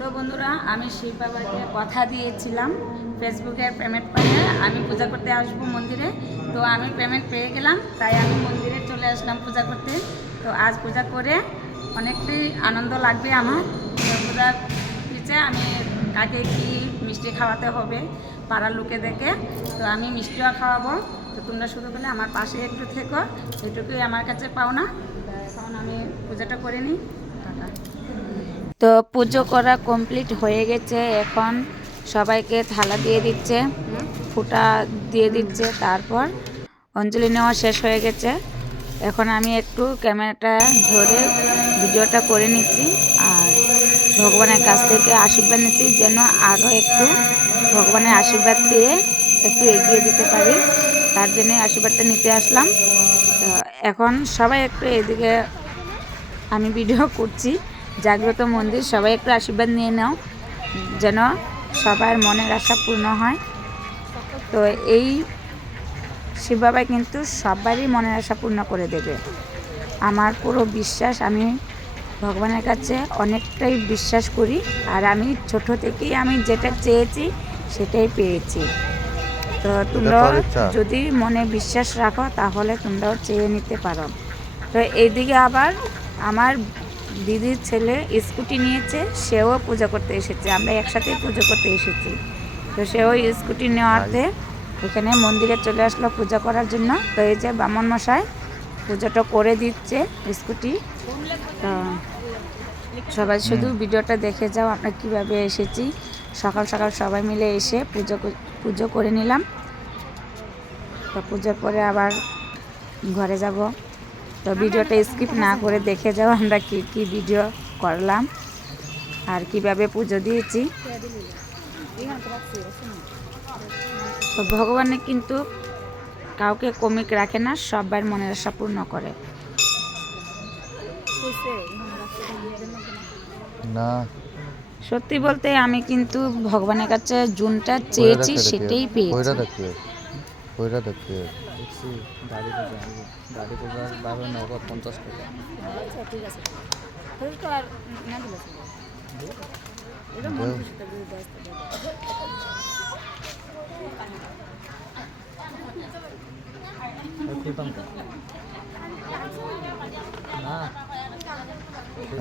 তো বন্ধুরা, আমি শিব বাবাকে কথা দিয়েছিলাম ফেসবুকের পেমেন্ট পেয়ে আমি পূজা করতে আসবো মন্দিরে। তো আমি পেমেন্ট পেয়ে গেলাম, তাই আমি মন্দিরে চলে আসলাম পূজা করতে। তো আজ পূজা করে অনেকটাই আনন্দ লাগবে আমার। পূজার পিছিয়ে আমি কাকে কি মিষ্টি খাওয়াতে হবে পাড়ার লোকে দেখে, তো আমি মিষ্টিও খাওয়াবো। তো তোমরা শুরু করলে আমার পাশে একটু থেকো, এটুকুই আমার কাছে পাও না। এখন আমি পূজাটা করে নিই। টাটা। তো পুজো করা কমপ্লিট হয়ে গেছে, এখন সবাইকে থালা দিয়ে দিচ্ছে, ফুটা দিয়ে দিচ্ছে, তারপর অঞ্জলি নেওয়া শেষ হয়ে গেছে। এখন আমি একটু ক্যামেরাটা ধরে ভিডিওটা করে নিচ্ছি আর ভগবানের কাছ থেকে আশীর্বাদ নিচ্ছি, যেন আরও একটু ভগবানের আশীর্বাদ পেয়ে একটু এগিয়ে যেতে পারি, তার জন্য আশীর্বাদটা নিতে আসলাম। তো এখন সবাই একটু এদিকে আমি ভিডিও করছি, জাগ্রত মন্দির, সবাই একটু আশীর্বাদ নিয়ে নাও যেন সবার মনের আশা পূর্ণ হয়। তো এই শিব বাবা কিন্তু সবারই মনের আশা পূর্ণ করে দেবে, আমার পুরো বিশ্বাস। আমি ভগবানের কাছে অনেকটাই বিশ্বাস করি, আর আমি ছোট থেকেই আমি যেটা চেয়েছি সেটাই পেয়েছি। তো তোমরাও যদি মনে বিশ্বাস রাখো তাহলে তোমরাও চেয়ে নিতে পারো। তো এইদিকে আবার আমার দিদির ছেলে স্কুটি নিয়েছে, সেও পূজা করতে এসেছে, আমরা একসাথেই পুজো করতে এসেছি। তো সেও স্কুটি নেওয়াতে এখানে মন্দিরে চলে আসলো পূজা করার জন্য। তো এই যে ব্রাহ্মণ মশাই পুজোটা করে দিচ্ছে স্কুটি। তো সবাই শুধু ভিডিওটা দেখে যাও আমরা কীভাবে এসেছি। সকাল সকাল সবাই মিলে এসে পুজো করে নিলাম। তো পুজোর পরে আবার ঘরে যাব। তো ভিডিওটা স্কিপ না করে দেখে যাও আমরা কি কি ভিডিও করলাম আর কিভাবে পুজো দিয়েছি। তো ভগবানে কিন্তু কাউকে কমিক রাখে না, সবার মনের আশা পূর্ণ করে। না, সত্যি বলতে আমি কিন্তু ভগবানের কাছে যোনটা চেয়েছি সেটাই পেয়েছি।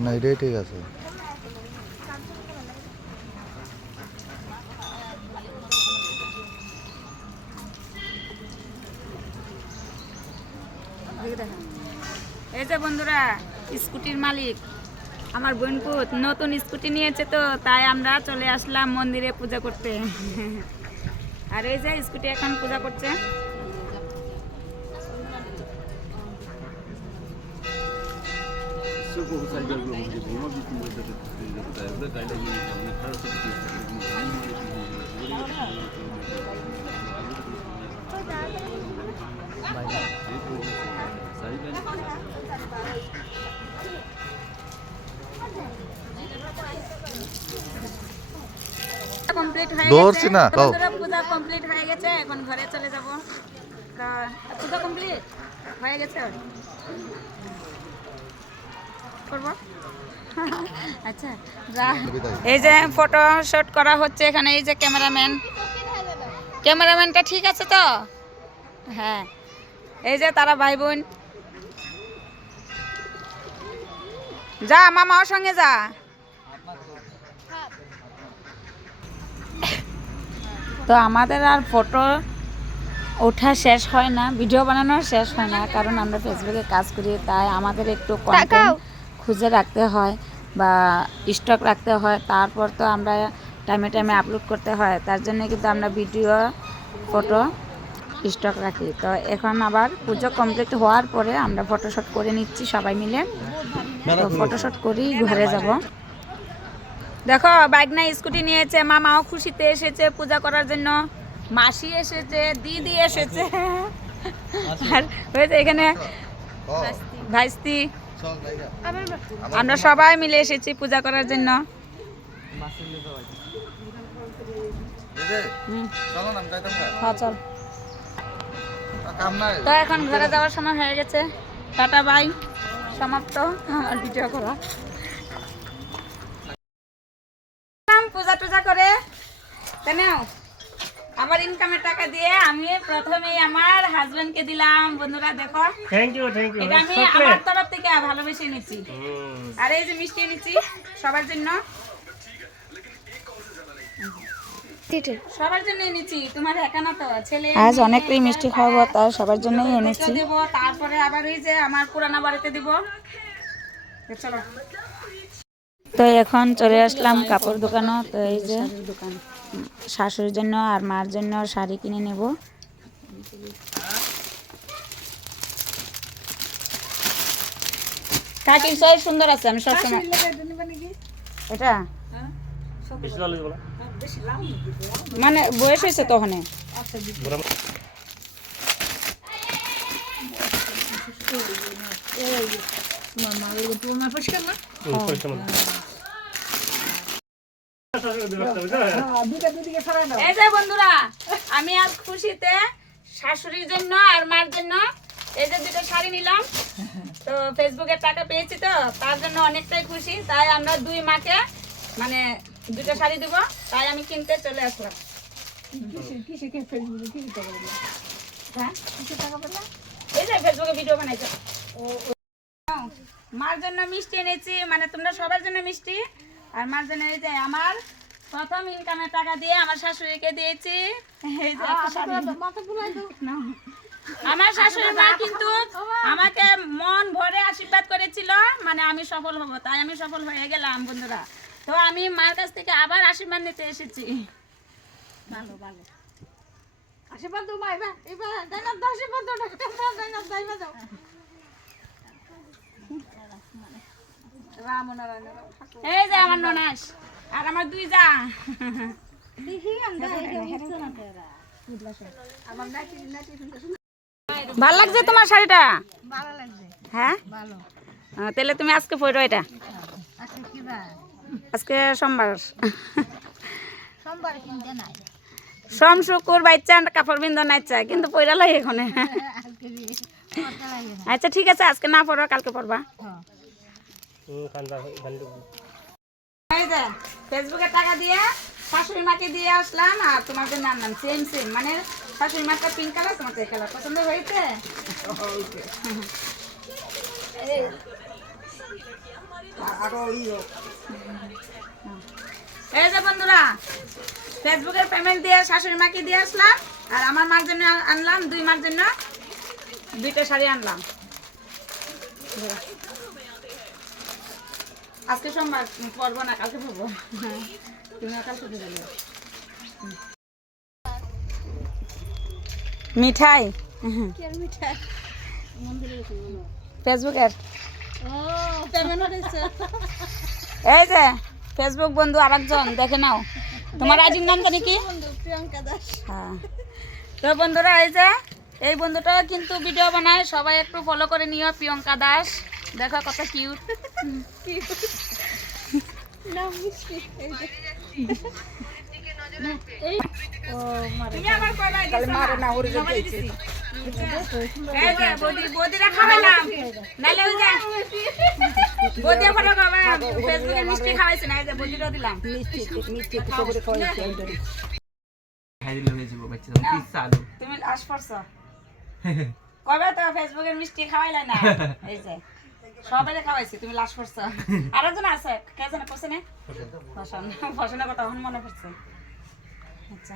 না, এটাই ঠিক আছে। এই যে বন্ধুরা, স্কুটির মালিক আমার বোনপুত নতুন স্কুটি নিয়েছে, তো তাই আমরা চলে আসলাম মন্দিরে পূজা করতে। আর এই যে স্কুটি এখন পূজা করছে। কমপ্লিট হয়ে গেছে বন্ধুরা, পূজা কমপ্লিট হয়ে গেছে, এখন ঘরে চলে যাব। পূজা কমপ্লিট হয়ে গেছে, করব। আচ্ছা, এই যে ফটো শুট করা হচ্ছে এখানে। এই যে ক্যামেরাম্যানটা ঠিক আছে তো? হ্যাঁ, এই যে তারা ভাই বোন। যা মামা ওর সঙ্গে যা। তো আমাদের আর ফটো ওঠা শেষ হয় না, ভিডিও বানানো শেষ হয় না, কারণ আমরা ফেসবুকে কাজ করি, তাই আমাদের একটু কন্টেন্ট খুঁজে রাখতে হয় বা স্টক রাখতে হয়, তারপর তো আমরা টাইমে টাইমে আপলোড করতে হয়। তার জন্য কিন্তু আমরা ভিডিও ফটো স্টক রাখি। তো এখন আবার পুজো কমপ্লিট হওয়ার পরে আমরা ফটোশ্যুট করে নিচ্ছি সবাই মিলে। তো ফটোশ্যুট করেই ঘরে যাব। দেখো, বাইক না স্কুটি নিয়েছে, মামাও খুশিতে এসেছে পূজা করার জন্য, মাসি এসেছে, দিদি এসেছে, আর হয়েছে এখানে ভাইস্তি। আমরা সবাই মিলে এসেছি পূজা করার জন্য। চল। তো এখন ঘরে যাওয়ার সময় হয়ে গেছে। টাটা বাই, সমাপ্ত আমার ভিডিও করা। পূজা টুজা করে কেন আমার ইনকামের টাকা দিয়ে আমি প্রথমেই আমার হাজবেন্ডকে দিলাম। বন্ধুরা দেখো, থ্যাংক ইউ এটা আমি আমার তরফ থেকে ভালোবেসে নিচ্ছি। আর এই যে মিষ্টি নিচ্ছি সবার জন্য, সবার জন্য এনেছি, তোমার একা না তো, ছেলে আজ অনেকটাই মিষ্টি খাওয়াবো, তার সবার জন্যই এনেছি দেব। তারপরে আবার ওই যে আমার পুরানা বাড়িতে দিব। চলো, তো এখন চলে আসলাম কাপড় দোকানও। তো এই যে শাশুড়ির জন্য আর মার জন্য শাড়ি কিনে নেব। কাকির সব সুন্দর আছে, আমি সবসময় এটা মানে বয়স হয়েছে তখন। এই যে বন্ধুরা, আমি আজ খুশিতে শাশুড়ির জন্য আর মার জন্য এই যে দুটো শাড়ি নিলাম। তো ফেসবুকে টাকা পেয়েছি, তো তার জন্য অনেকটাই খুশি। তাই আমরা দুই মাকে মানে দুটো শাড়ি দিব, তাই আমি কিনতে চলে আসলাম। হ্যাঁ, এই যে ফেসবুকে ভিডিও বানাইছো। মার জন্য মিষ্টি এনেছি, মানে তোমরা সবার জন্য মিষ্টি। আর মার জন্য এই যে আমার প্রথম ইনকামের টাকা দিয়ে আমার শাশুড়িকে দিয়েছি। এই যে একটা শাড়ি। আমার শাশুড়ি মা কিন্তু আমাকে মন ভরে আশীর্বাদ করেছিল, মানে আমি সফল হব, তাই আমি সফল হয়ে গেলাম বন্ধুরা। তো আমি মার কাছ থেকে আবার আশীর্বাদ নিতে এসেছি। ভালো ভালো আশীর্বাদ দাও মা, এবার জানাত দাও, আশীর্বাদ দাও, জানাত দাইবা দাও। এই যে আমার ননাস আর আমার দুই যা। ভাল লাগছে তোমার শাড়িটা? হ্যাঁ, তাহলে তুমি আজকে পরো এটা। আজকে সোমবার, সোম শুকুর বাইচা কাপড় বিন্দা নাইচা, কিন্তু পয়রা লাই এখন। আচ্ছা ঠিক আছে, আজকে না পড়ো, কালকে পড়বা। ফেসবুকে টাকা দিয়ে শাশুড়ি মাকে দিয়ে আসলাম, আর তোমার জন্য আনলাম সেম সেম, মানে শাশুড়ি মাটা পিঙ্ক কালার, তোমার এই কালার পছন্দ হয়েছে। এই যে বন্ধুরা, ফেসবুকের পেমেন্ট দিয়ে শাশুড়ি মাকে দিয়ে আসলাম, আর আমার মার জন্য আনলাম, দুই মার জন্য দুইটা শাড়ি আনলাম। আজকে সোমবার পরবো না, কালকে পরবো। তুমি কালকে দেবে মিঠাই। ফেসবুকের এই যে ফেসবুক বন্ধু আরেকজন, দেখে নাও। তোমার আইডির নাম জানি কি? প্রিয়াঙ্কা দাস। হ্যাঁ, তো বন্ধুরা এই যে এই বন্ধুটা কিন্তু ভিডিও বানায়, সবাই একটু ফলো করে নিও। প্রিয়াঙ্কা দাস, দেখো কত কিউট। মিষ্টি খাওয়াইছে না, বদিরও দিলাম। তুমি লাশ পড়ছো কবে? তো ফেসবুকের মিষ্টি খাওয়াইলে না, এই যে সবাই খাওয়াইছি, তুমি লাশ পড়ছো। আরেকজন আছে, কে জানে পড়ছে না? ফসনের কথা এখন মনে পড়ছে। আচ্ছা,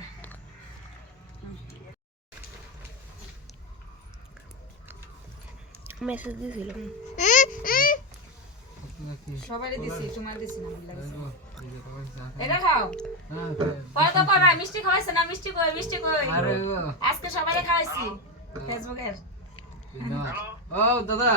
মেসেজ দিছিল, সবাই দিছি, তোমার দিছি না। এটা খাও, কত কবে মিষ্টি খাওয়াইছে না? মিষ্টি কই, মিষ্টি কই? আজকে সবাই খাওয়াইছি ফেসবুকের। ও দাদা